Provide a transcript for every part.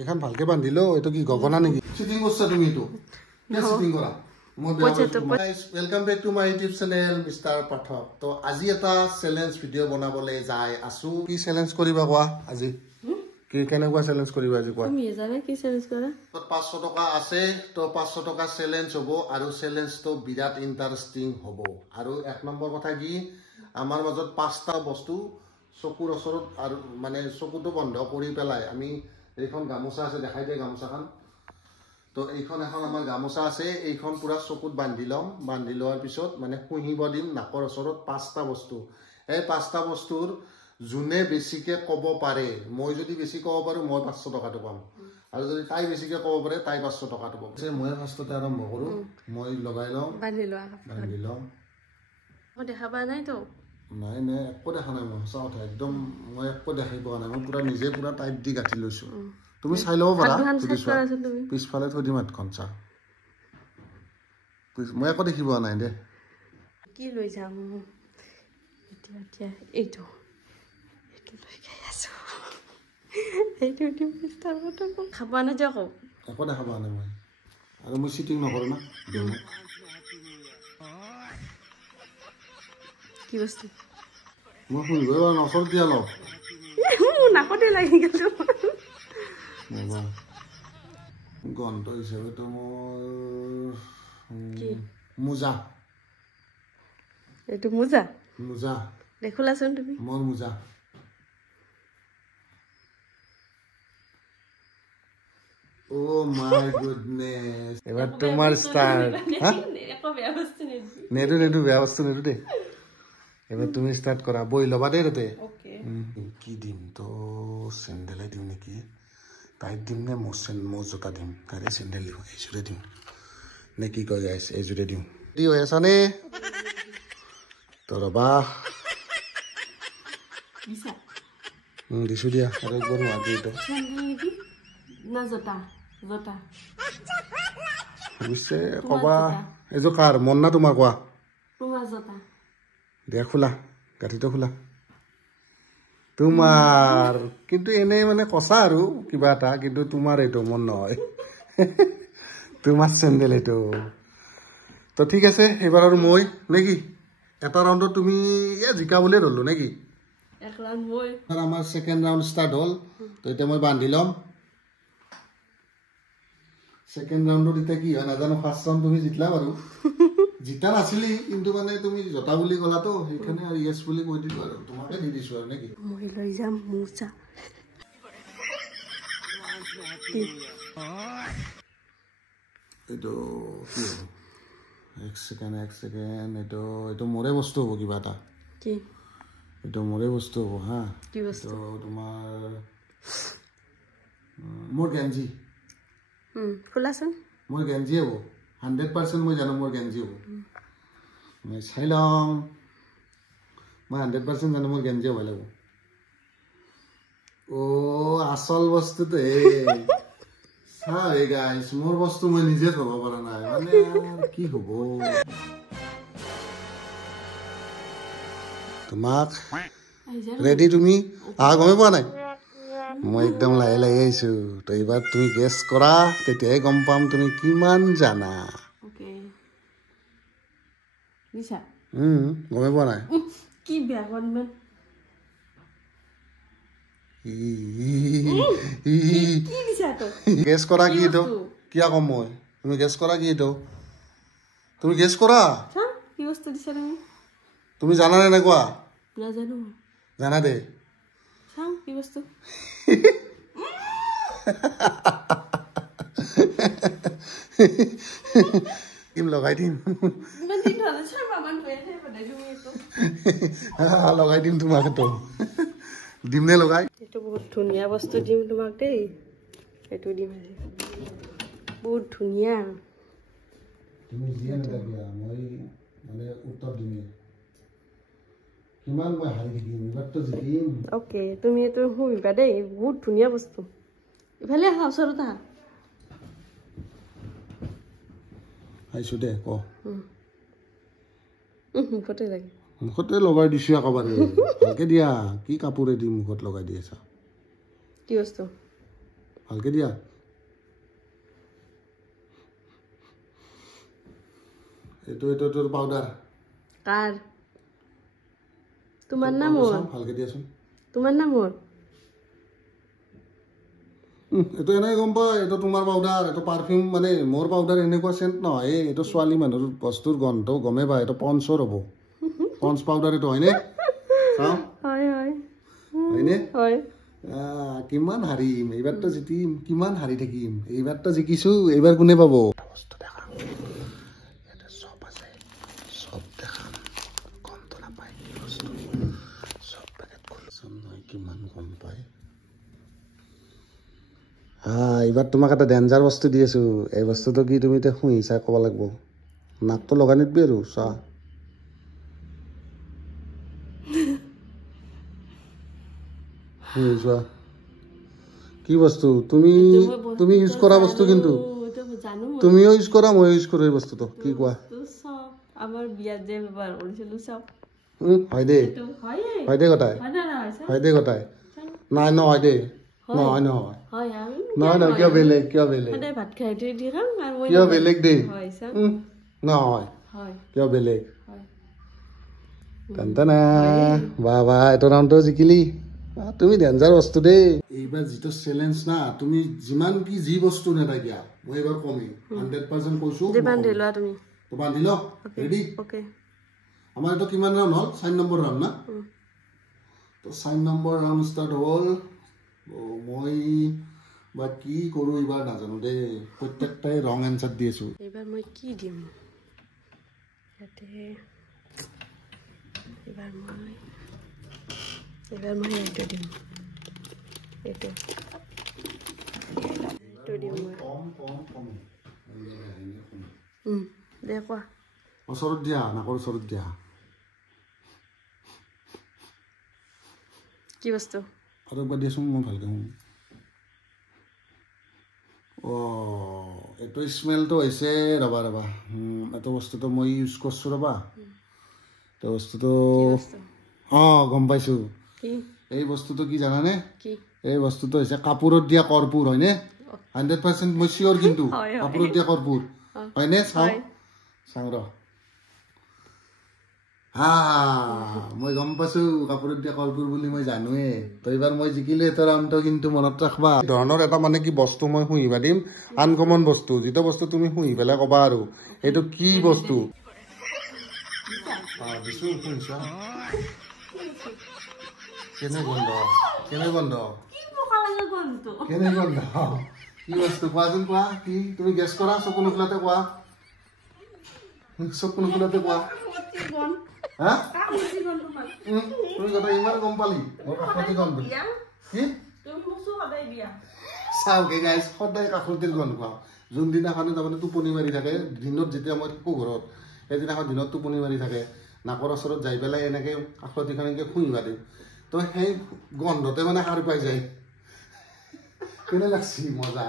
এইখন ভালকে বান্ধিলো এটো কি গগনা নেকি সিটিং করছ তুমি তো কে সিটিং করা welcome back to my YouTube channel mister Pathak তো আজি এটা চ্যালেঞ্জ ভিডিও বনাবলে যাই আসু কি চ্যালেঞ্জ কৰিবা কোৱা আজি কি কেনেকুৱা চ্যালেঞ্জ কৰিবা আজি কোৱা তুমি জানা কি চ্যালেঞ্জ কৰা তো 500 টকা আছে তো 500 টকা চ্যালেঞ্জ হ'ব আৰু চ্যালেঞ্জ তো বিৰাট ইন্টাৰেস্টিং হ'ব আৰু এক নম্বৰ কথা কি আমাৰ মাজত পাঁচটা বস্তু চকুৰ ওচৰত আৰু মানে চকুটো বন্ধ কৰি পেলাই আমি এইখন গামোচা আছে দেখাই দে গামোচাখন তো এইখন এখন আমাৰ গামোচা আছে এইখন পুৰা চকুত বান্ধি লোৱাৰ পিছত মানে খুহিব দিম নাকৰ ওচৰত পাঁচটা বস্তু এই পাঁচটা বস্তুৰ জুনে বেছিকে ক'ব পাৰে মই যদি বেছি ক'ব পাৰো মই 500 টকাটো পাম আৰু যদি তাই বেছিকে ক'ব পাৰে তাই 500 টকাটো পাব মই ফাৰ্ষ্টতে আৰম্ভ কৰো মই লগাই লওঁ বান্ধি লওঁ মই দেখা পা নাই তো নাই একো দেখা নাই মই সঁচা কথা একদম মই একো দেখাই পোৱা নাই মই পুৰা নিজে পুৰা টাইট দি গাঁঠি লৈছো তুমি চাই ল'ব পাৰা পিছফালে থৈ দিম হাতখন চা মই একো দেখি পোৱা নাই দে কি লৈ যাম এতিয়া এইটো লৈ গৈ আছো এইটো দিম মিষ্টাৰ পাঠক খাব না যাও একো দেখা পোৱা নাই মই আৰু মই চিটিং নকৰো না কি বস্তু মই শুনিব নচৰ দিয়া লওঁ নাকতে লাগি গেল বাবা গন্ধ হিচাপে তো মোৰ মোজা এইটো মোজা মোজা দেখুলাচোন তুমি মোৰ মোজা ও মাই গুডনেস এবার তোমার স্টার্ট হ্যাঁ একো বেয়া বস্তু নেদু বেয়া বস্তু নেদু দে এবার তুমি স্টার্ট করা বই লবা দে রে ওকে কি দিম তো স্যান্ডেল দিম নাকি তাই দিম নে মোর জোতা দিম তারে স্যান্ডেল দিম এই জুড়ে দিম নে কি কয় গাইস এই জুড়ে দিম দি হৈ আছে নে তো ৰবা বিছা দিছো দিয়া আৰু একবাৰ মাৰ দিটো স্যান্ডেল নেকি না জোতা বুঝছে কবা এজো কাৰ মন না তোমাৰ কোৱা তোমাৰ জোতা দিয়া খোলা গাঠিটো খোলা তোমাৰ কিন্তু এনে মানে কষা আৰু কিবা এটা কিন্তু তোমাৰ এইটো মন নহয় তোমাৰ চেন্ডেল এইটো তো ঠিক আছে এবাৰ আৰু মই নেকি এটা ৰাউণ্ডত তুমি জিকা বুলে ধৰলো নেকি এক ৰাউণ্ড মই আৰু আমাৰ সেকেন্ড ৰাউণ্ড ষ্টাৰ্ট হ'ল তো এতিয়া মই বান্ধি ল'ম সেকেন্ড ৰাউণ্ডত এতিয়া কি হয় নাজানো ফাৰ্ষ্ট ৰাউণ্ড তুমি জিতলা বাৰু জিতা নাছিলি কিন্তু মানে তুমি জতা বুলি ক'লা তো সেইখানে আৰু ইয়েস বুলি কৈ দিলো আৰু তোমাকে দি দিছো আৰু নেকি মই লৈ যাম মোজা এইটো কি হ'ব এক সেকেন্ড এইটো মোৰে বস্তু হ'ব কিবা এটা কি এইটো মোৰে বস্তু হ'ব হা কি বস্তু তোমাৰ মোৰ গেঞ্জি খোলাচোন মোৰ গেঞ্জি হ'ব 100% মই জানো মোৰ গেঞ্জি হ'ব মই চাই লওঁ মই 100% জানো মোৰ গেঞ্জি হ'ব লাগিব ও আসল বস্তুটো চাই গাইছ মোৰ বস্তু মই নিজে থব পৰা নাই মানে কি হ'ব তোমাক ৰেডি তুমি গমে পোৱা নাই মই একদম লাহে আহিছো তো এইবাৰ তুমি গেছ কৰা তেতিয়াহে গম পাম তুমি কিমান জানা গমে পোৱা নাই কি বেয়া কৰিম গেছ কৰা কি এইটো কিয় কম মই তুমি গেছ কৰা কি এইটো তুমি গেছ কৰা কি বস্তু দিছা তুমি তুমি জানা নে নেকুৱা নাজানো জানা দে চাম কি বস্তু কিম লগাই দিম লগাই দিম তোমাক তো দিম নে লগাই এইটো বহুত ধুনীয়া বস্তু দিম তোমাক দেই এইটো দিম বহুত ধুনীয়া তুমি জিয়া নিদিয়া মই মানে উত্তৰ দিম কিমান মই হাৰি থাকিম এবাৰতো জিকিম অ'কে তুমি এইটো শুনিবা দেই বহুত ধুনীয়া বস্তু ইফালে আহা ওচৰত আহা আহিছো দে ক মুখতে লাগে মুখতে লগাই দিছো একেবাৰে ভালকে দিয়া কি কাপোৰে দি মুখত লগাই দি আছা কি বস্তু ভালকে দিয়া এইটো তোৰ পাউডাৰ কাৰ তোমাৰ নাম মোৰ ভালকে দিয়াচোন তোমাৰ নাম মোৰ এইটো এনেই গম পাই এইটো তোমাৰ পাউডাৰ এইটো পাৰফিউম মানে মোৰ পাউডাৰ এনেকুৱা চেণ্ট নহয় এইটো ছোৱালী মানুহৰ বস্তুৰ গন্ধ গমে পায় এইটো পঞ্চৰ হ'ব পঞ্চ পাউডাৰ এইটো হয়নে চাওঁ হয়নে কিমান হাৰিম এইবাৰতো জিকিম কিমান হাৰি থাকিম এইবাৰতো জিকিছো এইবাৰ কোনে পাব বস্তু দেখা ইয়াতে চব আছে চব দেখাম গমটো নাপায় বস্তু চব পেকেট খুলিছম নহয় কিমান গম পায় এইবাৰ তোমাক এটা ডেঞ্জাৰ বস্তু দি আছো এই বস্তুটো কি তুমি এতিয়া শুই চাই ক'ব লাগিব নাকটো লগাই নিদিবি আৰু চা শুই চোৱা কি বস্তু তুমি ইউজ কৰা বস্তু কিন্তু তুমিও ইউজ কৰা মই ইউজ কৰোঁ এই বস্তুটো কি কোৱা আমাৰ বিয়াত যে ব্যৱহাৰ কৰিছিলোঁ চব হয় দেই হয় দেই গটাই হয় দেই গটাই নাই নহয় দেই নহয় নহয় নহয় নহয় কিয় বেলেগ কিয় বেলেগ ভাত খাই থৈ দি খাম আৰু কিয় বেলেগ দেই নহয় কিয় বেলেগ টানা বাহ বাহ এইটো ৰাউণ্ডটো জিকিলি তুমি ডেঞ্জাৰ বস্তু দেই এইবাৰ যিটো চেলেঞ্জ না তুমি যিমান কি যি বস্তু নেথাকিয়া মই এইবাৰ কমেই 100% কৈছো বান্ধি লোৱা তুমি তো বান্ধি ল ৰেডি ওকে আমাৰ এইটো কিমান ৰাউণ্ড হ'ল 4 নম্বৰ ৰাউণ্ড না তো 4 নম্বৰ ৰাউণ্ড ষ্টাৰ্ট হ'ল মই বা কি কৰোঁ এইবাৰ নাজানো দেই প্ৰত্যেকটাই ৰং এনচাৰ দি আছো এইবাৰ মই কি দিম ইয়াতে এইবাৰ মই এইটো দিম এইটো দিম মই দে কোৱা ওচৰত দিয়া নাকৰ ওচৰত দিয়া কি বস্তু আৰু একবাৰ দিয়াচোন মই ভালকে শুনো এইটো স্মেলটো হৈছে ৰবা ৰবা এইটো বস্তুটো মই ইউজ কৰিছোঁ ৰবা এইটো বস্তুটো গম পাইছোঁ এই বস্তুটো কি জানানে এই বস্তুটো হৈছে কাপোৰত দিয়া কৰ্পূৰ হয়নে 100% মই চিয়ৰ কিন্তু কাপোৰত দিয়া কৰ্পূৰ হয়নে চাওঁ চাওঁ ৰ মই গম পাইছো কাপোৰত দিয়া কৰ্পূৰ বুলি মই জানোৱে তো এইবাৰ মই জিকিলে এটা ৰাউণ্ডটো কিন্তু মনত ৰাখবা ধৰণৰ এটা মানে কি বস্তু মই শুহিবা দিম আনকমন বস্তু যিটো বস্তু তুমি শুহি পেলাই ক'বা আৰু এইটো কি বস্তু কেনে গন্ধ কেনে গন্ধ কেনে গন্ধ কি বস্তু কোৱাচোন কোৱা কি তুমি গেছ কৰা চকু নোখোলাতে কোৱা চকু নোখোলাতে কোৱা তুমি কথা ইমান গম পালি কাকতি গন্ধ কি চাওকে গাইজ সদায় কাকতিৰ গন্ধ পাওঁ যোনদিনাখনে তাৰমানে টোপনি মাৰি থাকে দিনত যেতিয়া মই থাকোঁ ঘৰত সেইদিনাখন দিনত টোপনি মাৰি থাকে নাকৰ ওচৰত যাই পেলাই এনেকৈ কাকতিখন এনেকৈ শুহিবা দিওঁ তো সেই গন্ধতে মানে সাৰ পাই যায় কেনে লাগছি মজা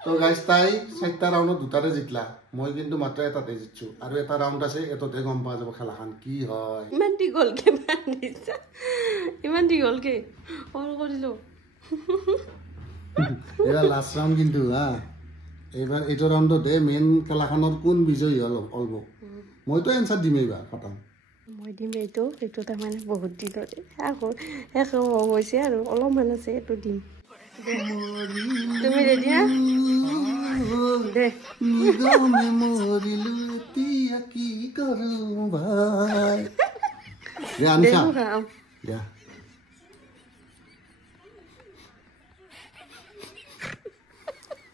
তো গাইজ তাই 4টা ৰাউণ্ডত 2টাতে জিতলা মই কিন্তু মাত্ৰ এটাতে জিতছো আৰু এটা ৰাউণ্ড আছে এটাতে গম পোৱা যাব খেলাখন কি হয় ইমান দীঘলকে বান্ধিছা ইমান দীঘলকে অল কৰিলো এইবাৰ লাষ্ট ৰাউণ্ড কিন্তু এইবাৰ এইটো ৰাউণ্ডতে মেইন খেলাখনৰ কোন বিজয়ী অলব মইতো এনচাৰ দিম এইবাৰ খতম মই দিম এইটো তাৰমানে বহুত দিনতে শেষ হৈছে আৰু অলপমান আছে এইটো দিম তুমি ৰেডি না দে কি কৰোঁ ভাই দে আনিছা দিয়া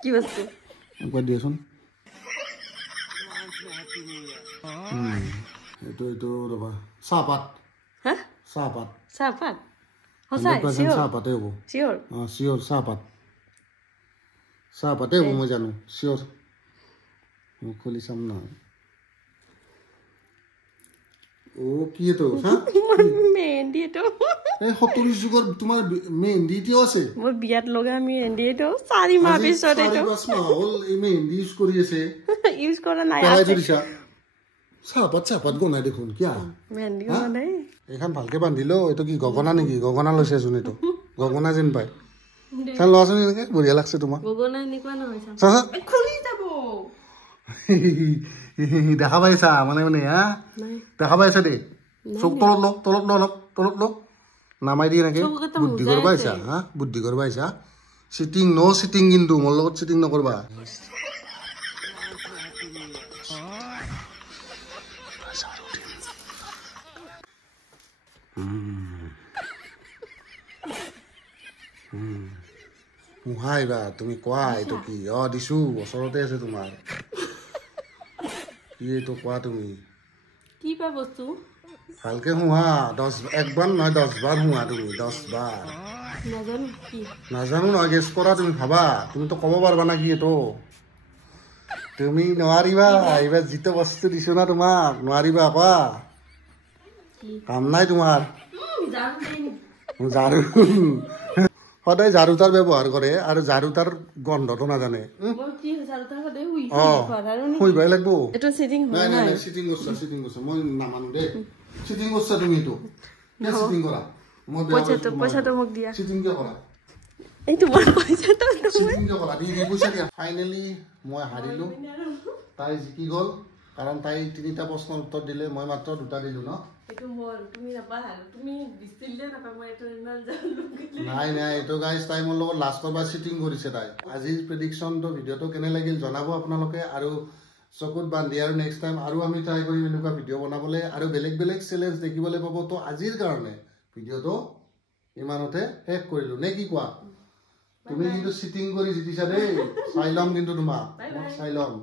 কি বস্তু একবাৰ দিয়াচোন এইটো ৰবা চাহপাত চাহপাত চাহপাত 100% চাহপাতে হ'ব চিয়ৰ চিয়ৰ চাহপাতে হ'ব মই জানো চিয়ৰ মই খুলি চাম নহয় কি এইটো মেহেন্দি এইটো এই 70 যুগৰ তোমাৰ মেহেন্দি এতিয়াও আছে মই বিয়াত লগা মেহেন্দি এইটো 4 মাহ পিছত এইটো হ'ল এই মেহেন্দি ইউজ কৰি আছে ইউজ কৰা নাই চাহপাত গনাই দেখোন কিয়া মেহেন্দি গনাই এইখন ভালকে বান্ধিলো এইটো কি গগনা নেকি গগনা লৈছেচোন এইটো গগনা যেন পায় চাই লোৱাচোন এনেকে বঢ়িয়া লাগছে তোমাৰ গগনা এনেকুৱা নহয় খুলি যাব দেখা পাইছা মানে হা দেখা পাইছা দেই চোক তলত ল নামাই দি এনেকে বুদ্ধি কৰিব আহিছা হা বুদ্ধি কৰিব আহিছা চিটিং ন' চিটিং কিন্তু মোৰ লগত চিটিং নকৰবা মুহাইবা তুমি কোৱা এইটো কি দিছো ওচৰতে আছে তোমাৰ কি এইটো কোৱা তুমি কি পাই বস্তু ভালকে হুহা 1 বাৰ নহয় 10 বাৰ হুহা তুমি 10 বাৰ নাজানো নহয় গেছ কৰা তুমি ভাবা তুমিতো ক'ব পাৰবা না কি এইটো তুমি নোৱাৰিবা এইবাৰ যিটো বস্তু দিছো না তোমাক নোৱাৰিবা কোৱা কাম নাই তোমাৰ ঝাৰু সদায় ঝাৰু তাৰ ব্যৱহাৰ কৰে আৰু ঝাৰু তাৰ গন্ধটো নাজানে শুইবাই লাগব চিটিং কৰিছা মই নামানো দেই চিটিং কৰিছা তুমি এইটো চিটিং কৰা পইচাটো মোক দিয়া চিটিং কিয় কৰা ফাইনেলি মই হাৰিলো তাই জিকি গ'ল কাৰণ তাই 3টা প্ৰশ্নৰ উত্তৰ দিলে মই মাত্ৰ 2টা দিলো ন নাই এইটো গাইজ তাই মোৰ লগত লাষ্ট কৰবাৰ চিটিং কৰিছে তাই আজিৰ প্ৰেডিকশ্যনটো ভিডিঅ'টো কেনে লাগিল জনাব আপোনালোকে আৰু চকুত বান্ধি আৰু নেক্সট টাইম আৰু আমি ট্ৰাই কৰিম এনেকুৱা ভিডিঅ' বনাবলৈ আৰু বেলেগ চেলেঞ্জ দেখিবলৈ পাব তো আজিৰ কাৰণে ভিডিঅ'টো ইমানতে শেষ কৰিলো নে কি কোৱা তুমি কিন্তু চিটিং কৰি জিতিছা দেই চাই ল'ম কিন্তু তোমাক চাই ল'ম